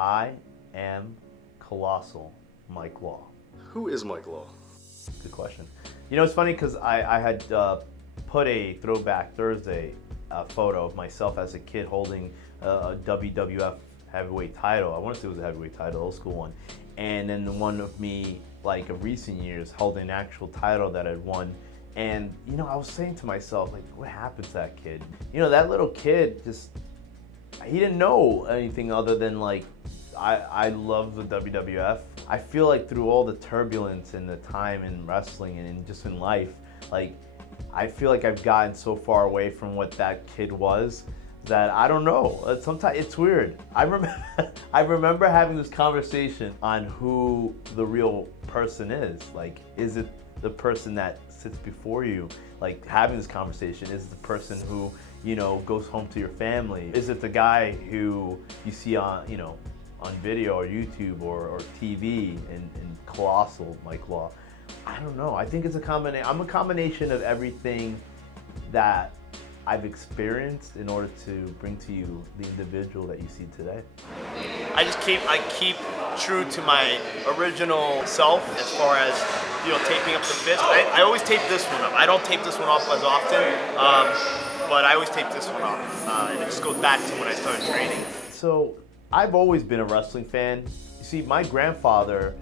I am Colossal Mike Law. Who is Mike Law? Good question. You know, it's funny because I had put a Throwback Thursday photo of myself as a kid holding a WWF heavyweight title. I want to say it was a heavyweight title, old school one. And then the one of me, like of recent years, holding an actual title that I'd won. And, you know, I was saying to myself, like, what happened to that kid? You know, that little kid just, he didn't know anything other than, like, I love the WWF. I feel like through all the turbulence and the time in wrestling and just in life, like, I feel like I've gotten so far away from what that kid was that I don't know. Sometimes it's weird. I remember having this conversation on who the real person is. Like, is it the person that sits before you? Like, having this conversation, is it the person who, you know, goes home to your family? Is it the guy who you see on, you know, on video or YouTube or TV in Colossal Mike Law? I don't know. I think it's a combination. I'm a combination of everything that I've experienced in order to bring to you the individual that you see today. I keep true to my original self as far as, you know, taping up the fist. I always tape this one up. I don't tape this one off as often, but I always tape this one off. And it just goes back to when I started training. So I've always been a wrestling fan. You see, my grandfather,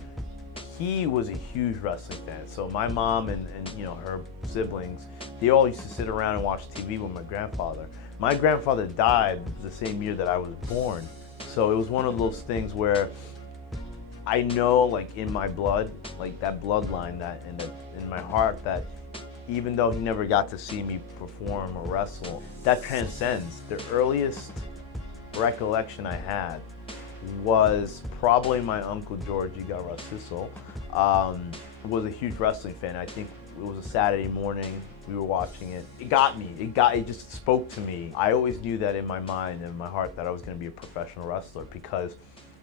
he was a huge wrestling fan. So my mom and you know, her siblings, they all used to sit around and watch TV with my grandfather. My grandfather died the same year that I was born. So it was one of those things where I know, like, in my blood, like that bloodline, that in my heart, that even though he never got to see me perform or wrestle, that transcends. The earliest recollection I had was probably my Uncle George, was a huge wrestling fan. I think it was a Saturday morning, we were watching it. It got me, it just spoke to me. I always knew that in my mind and my heart that I was gonna be a professional wrestler because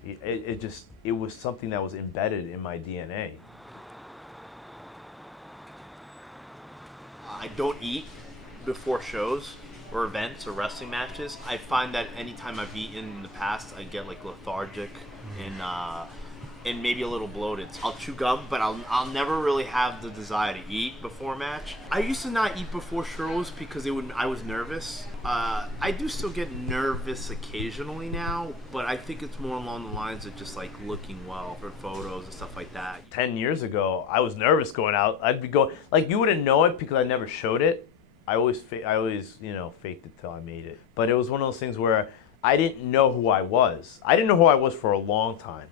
it was something that was embedded in my DNA. I don't eat before shows or events or wrestling matches. I find that anytime I've eaten in the past, I get like lethargic and maybe a little bloated. I'll chew gum, but I'll never really have the desire to eat before a match. I used to not eat before shows because I was nervous. I do still get nervous occasionally now, but I think it's more along the lines of just like looking well for photos and stuff like that. 10 years ago, I was nervous going out. I'd be going, like, you wouldn't know it because I never showed it. I always, you know, faked it till I made it. But it was one of those things where I didn't know who I was. I didn't know who I was for a long time,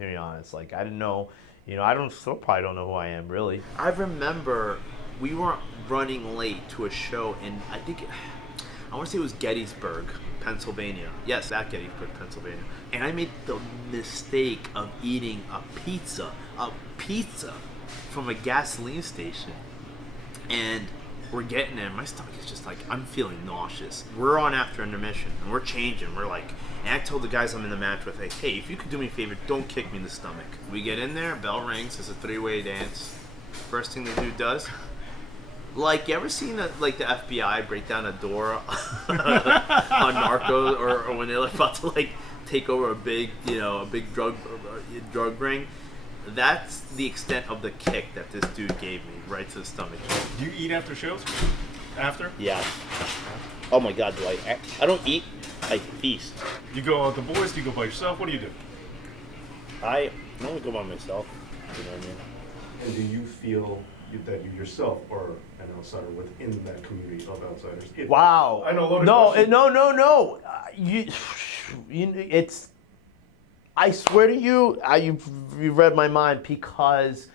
to be honest. Like, I didn't know, you know, still probably don't know who I am, really. I remember we were running late to a show in, I want to say it was Gettysburg, Pennsylvania. Yes, at Gettysburg, Pennsylvania. And I made the mistake of eating a pizza from a gasoline station. And we're getting there, my stomach is just like, I'm feeling nauseous. We're on after intermission, and we're changing. We're like, and I told the guys I'm in the match with, like, hey, if you could do me a favor, don't kick me in the stomach. We get in there, bell rings, it's a three-way dance. First thing the dude does, like, you ever seen the FBI break down a door on Narcos, or when they're like about to like take over a big drug ring? That's the extent of the kick that this dude gave me, right to the stomach. Do you eat after shows? After? Yeah. Oh my God, do I don't eat, I feast. You go out with the boys, do you go by yourself? What do you do? I only go by myself, you know what I mean? And do you feel that you yourself are an outsider within that community of outsiders? Wow. I know. No. It's. I swear to you, you've read my mind, because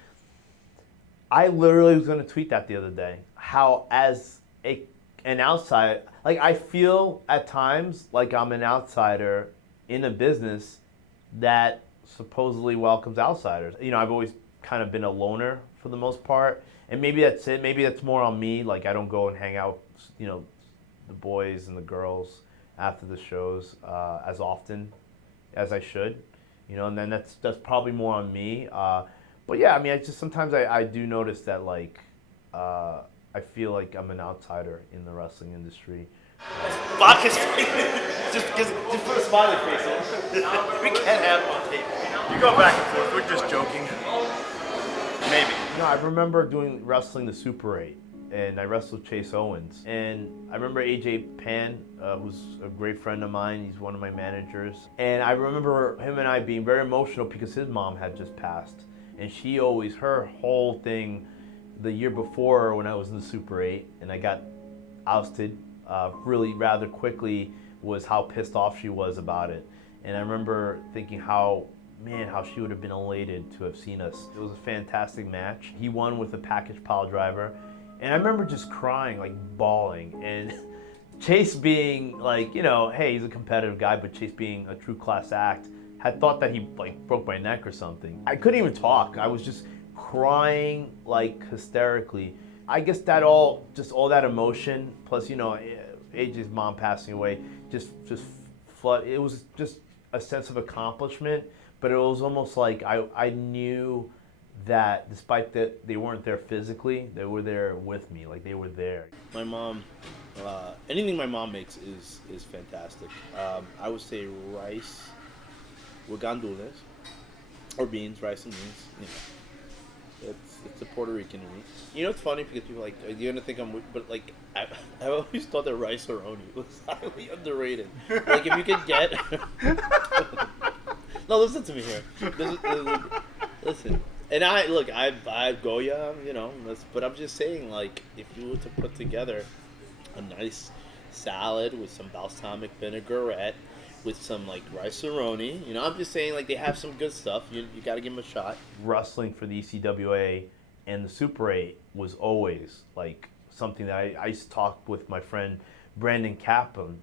I literally was going to tweet that the other day. How as an outsider, like, I feel at times like I'm an outsider in a business that supposedly welcomes outsiders. You know, I've always kind of been a loner for the most part, and maybe that's it. Maybe that's more on me. Like, I don't go and hang out, you know, the boys and the girls after the shows as often as I should. You know, and then that's probably more on me. But yeah, I mean, sometimes I do notice that, like, I feel like I'm an outsider in the wrestling industry. Block his face. just put a smiley face on. We can't have him on tape. You go back and forth. We're just joking. Maybe. No, I remember wrestling the Super 8, and I wrestled Chase Owens. And I remember AJ Pan, who's a great friend of mine. He's one of my managers. And I remember him and I being very emotional because his mom had just passed. And her whole thing the year before when I was in the Super 8 and I got ousted really rather quickly was how pissed off she was about it. And I remember thinking how she would have been elated to have seen us. It was a fantastic match. He won with a package pile driver. And I remember just crying, like bawling. And Chase being like, hey, he's a competitive guy, but Chase being a true class act, had thought that he like broke my neck or something. I couldn't even talk. I was just crying like hysterically. I guess all that emotion, plus, AJ's mom passing away, just flood. It was just a sense of accomplishment. But it was almost like I knew that despite that they weren't there physically, they were there with me, like they were there. My mom, anything my mom makes is fantastic. I would say rice with gandules, or beans, rice and beans. It's a Puerto Rican to me. It's funny because people are like, you're gonna think I'm weird, but like I always thought that rice-a-roni was highly underrated. Like if you could get. No, listen to me here. Listen, and I Goya, but I'm just saying, like, if you were to put together a nice salad with some balsamic vinaigrette, with some like rice-a-roni, I'm just saying, like, they have some good stuff. You got to give them a shot. Wrestling for the ECWA and the Super 8 was always like something that I used to talk with my friend Brandon Kaplan.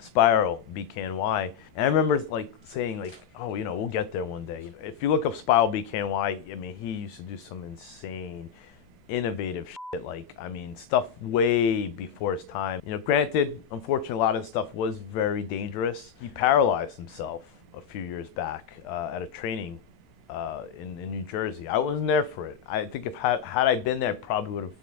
Spiral, BKNY. And I remember like saying like, oh, we'll get there one day. If you look up Spiral BKNY, I mean, he used to do some insane, innovative shit. Like, I mean, stuff way before his time. Granted, unfortunately, a lot of the stuff was very dangerous. He paralyzed himself a few years back at a training in New Jersey. I wasn't there for it. I think if had I been there, I probably would have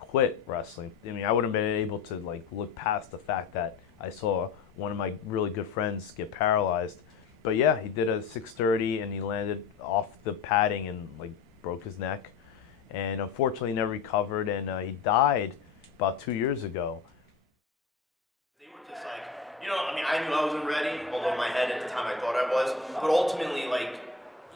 quit wrestling. I mean, I wouldn't have been able to like look past the fact that I saw one of my really good friends get paralyzed. But yeah, he did a 630 and he landed off the padding and like broke his neck. And unfortunately never recovered, and he died about 2 years ago. They were just like, I mean, I knew I wasn't ready, although in my head at the time I thought I was. But ultimately, like,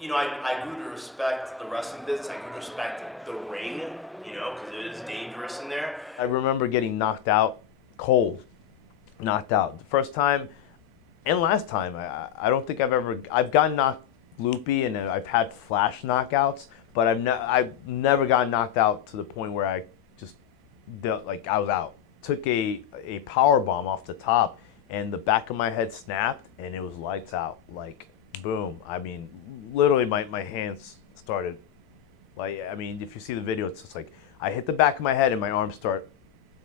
I grew to respect the wrestling business. I grew to respect the ring, because it is dangerous in there. I remember getting knocked out cold. Knocked out. The first time and last time, I don't think I've gotten knocked loopy and I've had flash knockouts, but I've never gotten knocked out to the point where I just, I was out. Took a power bomb off the top and the back of my head snapped and it was lights out. Like, boom. I mean, literally my hands started, if you see the video, it's just like, I hit the back of my head and my arms start.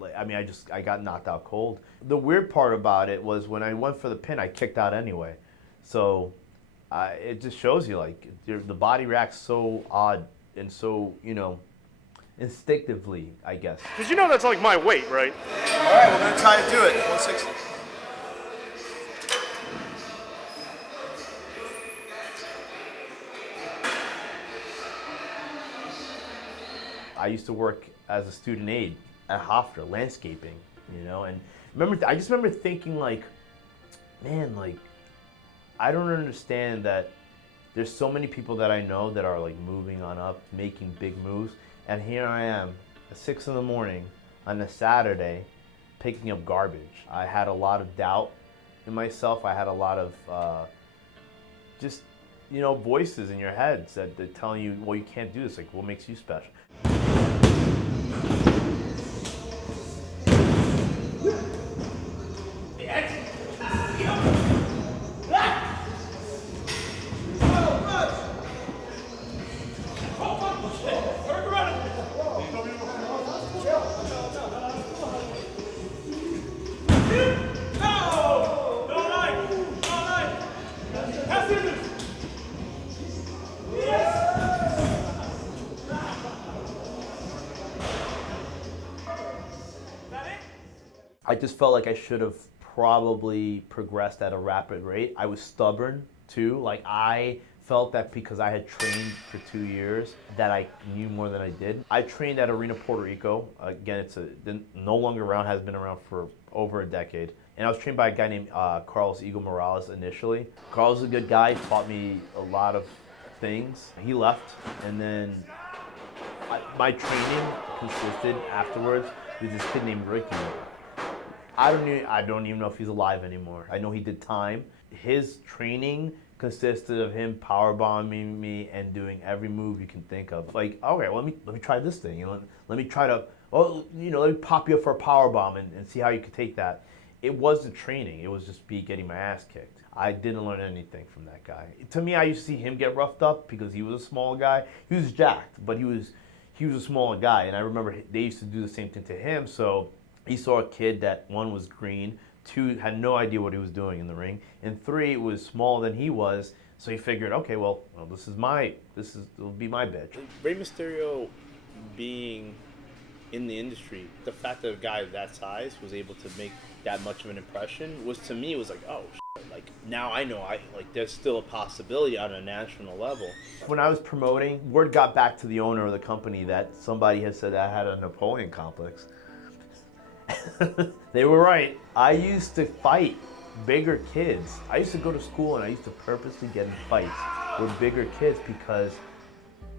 I got knocked out cold. The weird part about it was when I went for the pin, I kicked out anyway. So it just shows you, like, the body reacts so odd and so, instinctively, I guess. Because that's like my weight, right? All right, we're going to try to do it. 160. I used to work as a student aide at Hofstra, landscaping, and I just remember thinking like, man, like, I don't understand that there's so many people that I know that are like moving on up, making big moves, and here I am at 6 in the morning on a Saturday picking up garbage. I had a lot of doubt in myself. I had a lot of just, voices in your head that they're telling you, well, you can't do this. Like, what makes you special? just felt like I should have probably progressed at a rapid rate. I was stubborn too. Like I felt that because I had trained for 2 years that I knew more than I did. I trained at Arena Puerto Rico. Again, it's no longer around, has been around for over a decade. And I was trained by a guy named Carlos Eagle Morales initially. Carlos is a good guy, taught me a lot of things. He left, and then my training consisted afterwards with this kid named Ricky. I don't even know if he's alive anymore. I know he did time. His training consisted of him powerbombing me and doing every move you can think of. Like, okay, well, let me try this thing. You know, let me try to, let me pop you up for a powerbomb and see how you could take that. It wasn't training. It was just me getting my ass kicked. I didn't learn anything from that guy. To me, I used to see him get roughed up because he was a small guy. He was jacked, but he was a smaller guy. And I remember they used to do the same thing to him. So he saw a kid that, one, was green, two, had no idea what he was doing in the ring, and three, was smaller than he was. So he figured, okay, well it'll be my bitch. Rey Mysterio being in the industry, the fact that a guy that size was able to make that much of an impression was, to me, was like, oh shit. Like, now I know there's still a possibility on a national level. When I was promoting, word got back to the owner of the company that somebody had said I had a Napoleon complex. They were right. I used to fight bigger kids. I used to go to school and I used to purposely get in fights with bigger kids because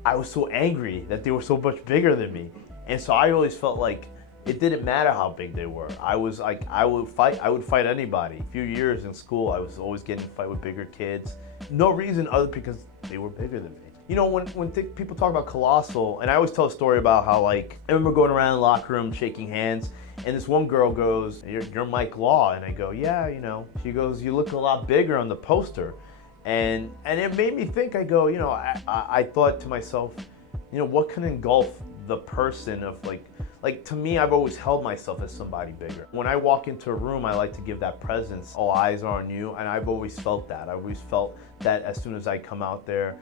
I was so angry that they were so much bigger than me. And so I always felt like it didn't matter how big they were. I was like, I would fight anybody. A few years in school, I was always getting in a fight with bigger kids. No reason other because they were bigger than me. You know, when people talk about Colossal, and I always tell a story about how, like, I remember going around the locker room shaking hands, and this one girl goes, you're Mike Law. And I go, yeah, you know. She goes, you look a lot bigger on the poster. And it made me think. I go, you know, I thought to myself, you know, what can engulf the person of, like to me, I've always held myself as somebody bigger. When I walk into a room, I like to give that presence. All eyes are on you, and I've always felt that. I always felt that as soon as I come out there,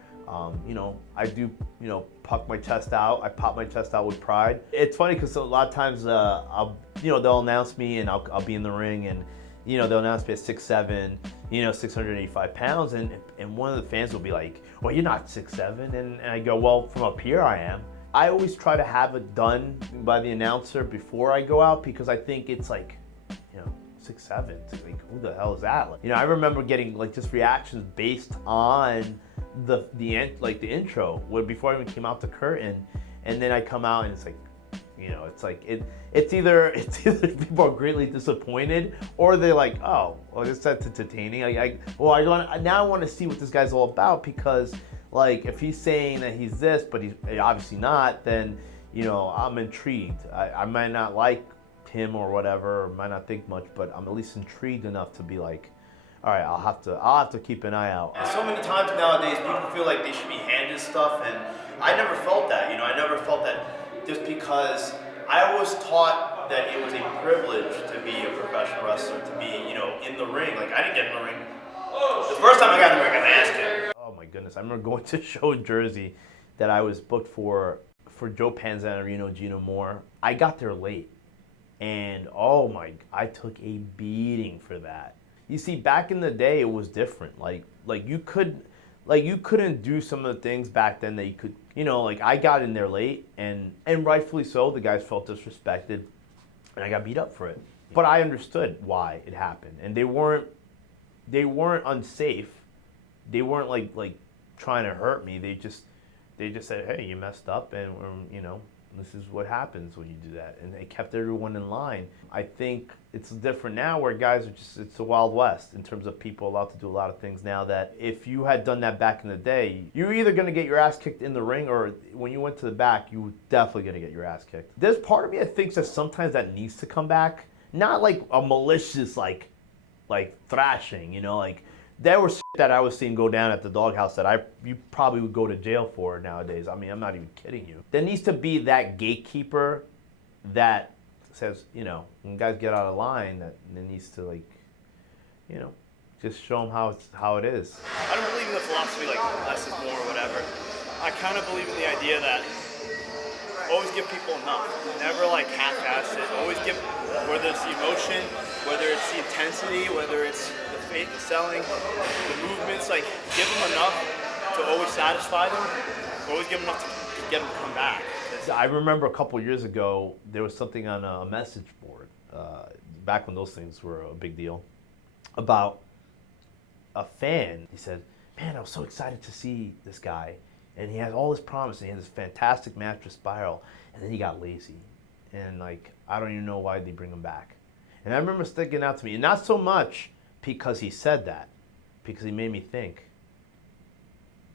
you know, I do, you know, puck my chest out. I pop my chest out with pride. It's funny because a lot of times, they'll announce me and I'll be in the ring, and you know, they'll announce me at 6'7", you know, 685 pounds, and one of the fans will be like, well, you're not 6'7", and I go, well, from up here I am. I always try to have it done by the announcer before I go out because I think it's like, you know, 6'7", like who the hell is that? Like, you know, I remember getting like just reactions based on the intro before I even came out the curtain, and then I come out and it's like, you know, it's either people are greatly disappointed or they're like, oh, well, this that's entertaining. Now I want to see what this guy's all about because, like, if he's saying that he's this, but he's obviously not, then, you know, I'm intrigued. I might not like him or whatever, or might not think much, but I'm at least intrigued enough to be like, all right, I'll have to keep an eye out. And so many times nowadays, people feel like they should be handed stuff, and I never felt that. You know, I never felt that just because I always taught that it was a privilege to be a professional wrestler, to be, you know, in the ring. Like, I didn't get in the ring. The first time I got in the ring, I got my ass kicked. Oh my goodness, I remember going to a show in Jersey that I was booked for Joe Panzanarino, Gino Moore. I got there late, and I took a beating for that. You see, back in the day, it was different. Like you couldn't do some of the things back then that you could. You know, like I got in there late, and rightfully so. The guys felt disrespected, and I got beat up for it. But I understood why it happened, and they weren't unsafe. They weren't like trying to hurt me. They just said, hey, you messed up, and you know, this is what happens when you do that. And they kept everyone in line. I think it's different now where guys are it's the Wild West in terms of people allowed to do a lot of things now that if you had done that back in the day, you're either going to get your ass kicked in the ring or when you went to the back, you were definitely going to get your ass kicked. There's part of me that thinks that sometimes that needs to come back. Not like a malicious, like thrashing, you know, like there was that I was seeing go down at the doghouse that you probably would go to jail for nowadays. I mean, I'm not even kidding you. There needs to be that gatekeeper that says, you know, when guys get out of line, that there needs to, like, you know, just show them how it is. I don't believe in the philosophy like less is more or whatever. I kind of believe in the idea that always give people enough. Never like half-ass it. Always give, whether it's the emotion, whether it's the intensity, whether it's the selling, the movements, like give them enough to always satisfy them. Always give them enough to get them to come back. I remember a couple years ago, there was something on a message board, back when those things were a big deal, about a fan. He said, man, I was so excited to see this guy. And he had all this promise, and he had this fantastic match with Spiral, and then he got lazy. And like, I don't even know why they bring him back. And I remember sticking out to me, and not so much because he said that, because he made me think,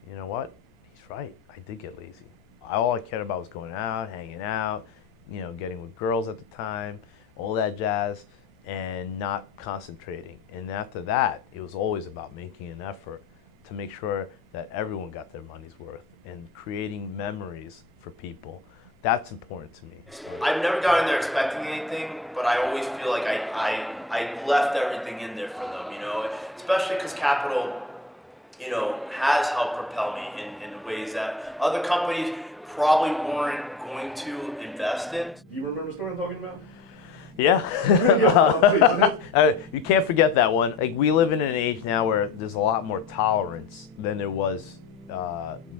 you know what? He's right. I did get lazy. All I cared about was going out, hanging out, you know, getting with girls at the time, all that jazz, and not concentrating. And after that, it was always about making an effort to make sure that everyone got their money's worth and creating memories for people. That's important to me. I've never gone in there expecting anything, but I always feel like I left everything in there for them, you know, especially because Capital, you know, has helped propel me in ways that other companies probably weren't going to invest in. You remember the story I'm talking about? Yeah. Yeah. You can't forget that one. Like, we live in an age now where there's a lot more tolerance than there was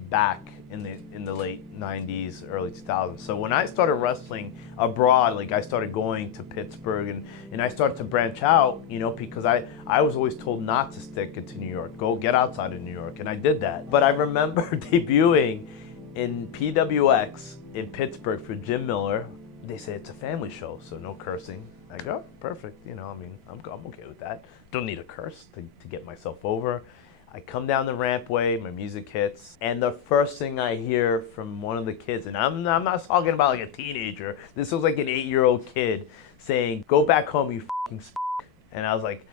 back in the late 90s, early 2000s. So when I started wrestling abroad, like I started going to Pittsburgh and I started to branch out, you know, because I was always told not to stick it to New York. Go get outside of New York, and I did that. But I remember debuting in PWX in Pittsburgh for Jim Miller. They said it's a family show, so no cursing. I go, perfect, you know, I mean, I'm okay with that. Don't need a curse to get myself over. I come down the rampway, my music hits, and the first thing I hear from one of the kids, and I'm not talking about like a teenager, this was like an 8-year-old kid saying, go back home, you f***ing s***. And I was like,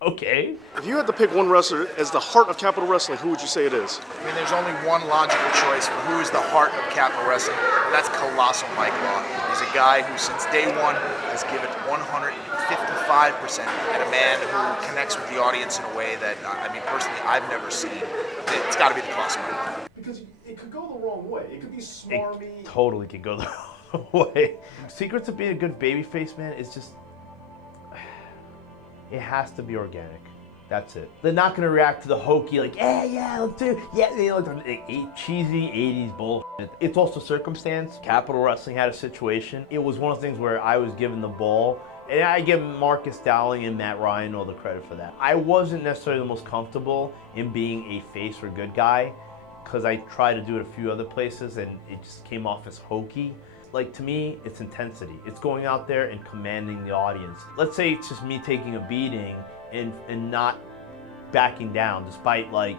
okay. If you had to pick one wrestler as the heart of Capital Wrestling, who would you say it is? I mean, there's only one logical choice for who is the heart of Capital Wrestling, and that's Colossal Mike Law. He's a guy who, since day one, has given 155%, and a man who connects with the audience in a way that, I mean, personally, I've never seen. It's got to be the Colossal Mike Law. Because it could go the wrong way. It could be smarmy. It totally could go the wrong way. Secret to being a good babyface, man, is just, it has to be organic. That's it. They're not gonna react to the hokey, like, yeah, let's do it. Yeah, you know, like cheesy 80s bullshit. It's also circumstance. Capital Wrestling had a situation. It was one of the things where I was given the ball, and I give Marcus Dowling and Matt Ryan all the credit for that. I wasn't necessarily the most comfortable in being a face or good guy, because I tried to do it a few other places, and it just came off as hokey. Like, to me, it's intensity. It's going out there and commanding the audience. Let's say it's just me taking a beating and not backing down, despite, like,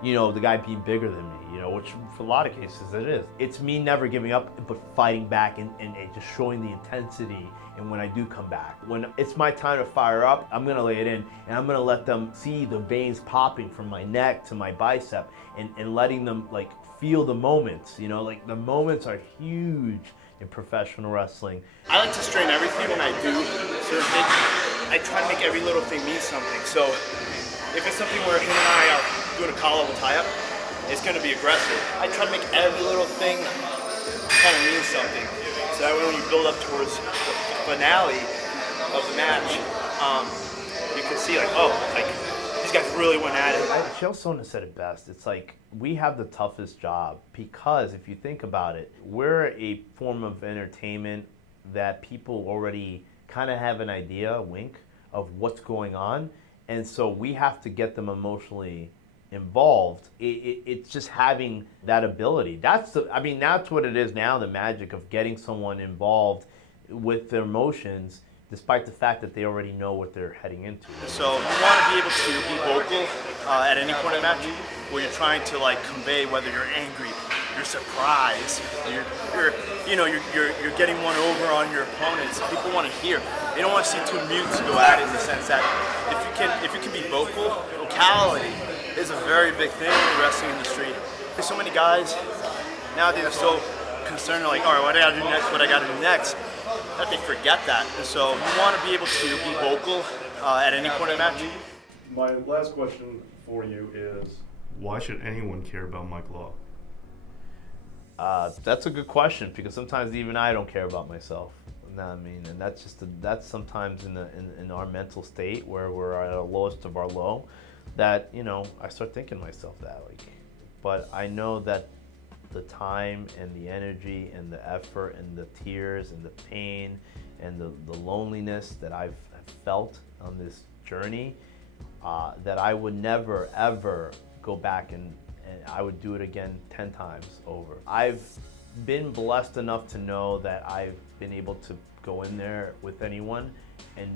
you know, the guy being bigger than me, you know, which for a lot of cases it is. It's me never giving up, but fighting back and just showing the intensity. And when I do come back, when it's my time to fire up, I'm gonna lay it in, and I'm gonna let them see the veins popping from my neck to my bicep, and letting them, like, feel the moments, you know, like, the moments are huge in professional wrestling. I like to strain everything when I do certain things. I try to make every little thing mean something. So if it's something where him and I are doing a collar with tie-up, it's going to be aggressive. I try to make every little thing kind of mean something. So that way when you build up towards the finale of the match, you can see, like, oh, like, these guys really went at it. Chael Sonnen said it best. It's like, we have the toughest job because if you think about it, we're a form of entertainment that people already kind of have an idea, a wink, of what's going on. And so we have to get them emotionally involved. It's just having that ability. That's what it is now, the magic of getting someone involved with their emotions, despite the fact that they already know what they're heading into. So you want to be able to be vocal at any point in the match, where you're trying to, like, convey whether you're angry, you're surprised, you're getting one over on your opponents. People want to hear. They don't want to see two mutes go at it, in the sense that if you can be vocal, vocality is a very big thing in the wrestling industry. There's so many guys nowadays are so concerned, like, all right, what I got to do next? What I got to do next? That they forget that. And so you want to be able to be vocal at any point in the match. My last question for you is, why should anyone care about Mike Law? That's a good question, because sometimes even I don't care about myself. You know what I mean? And that's just that's sometimes in our mental state where we're at the lowest of our low, that I start thinking to myself that but I know that the time and the energy and the effort and the tears and the pain and the loneliness that I've felt on this journey, that I would never ever go back and I would do it again 10 times over. I've been blessed enough to know that I've been able to go in there with anyone and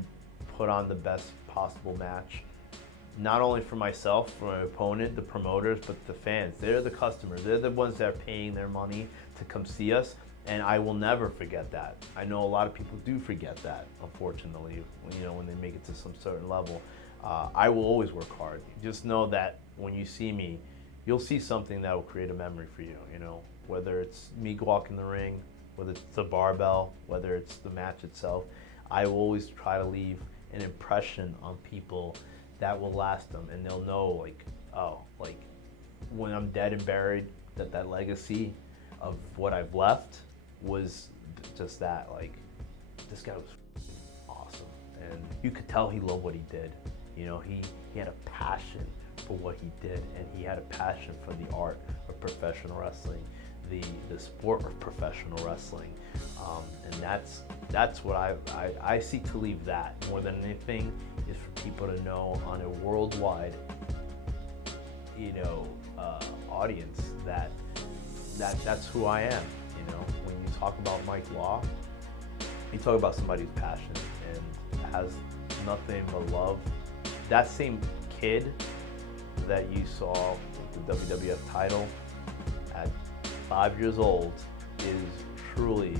put on the best possible match, not only for myself, for my opponent, the promoters, but the fans. They're the customers. They're the ones that are paying their money to come see us, and I will never forget that. I know a lot of people do forget that, unfortunately, when they make it to some certain level. I will always work hard. Just know that when you see me, you'll see something that will create a memory for you, whether it's me walking the ring, whether it's the barbell, whether it's the match itself. I will always try to leave an impression on people that will last them, and they'll know when I'm dead and buried, that legacy of what I've left was just that. This guy was awesome, and you could tell he loved what he did. He had a passion for what he did, and he had a passion for the art of professional wrestling, the sport of professional wrestling, and that's what I seek to leave. That more than anything is for people to know on a worldwide audience that's who I am. When you talk about Mike Law, you talk about somebody who's passionate and has nothing but love. That same kid that you saw with the WWF title at 5 years old is truly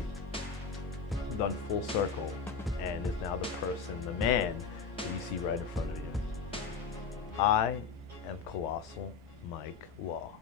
done full circle and is now the person, the man that you see right in front of you. I am Colossal Mike Law.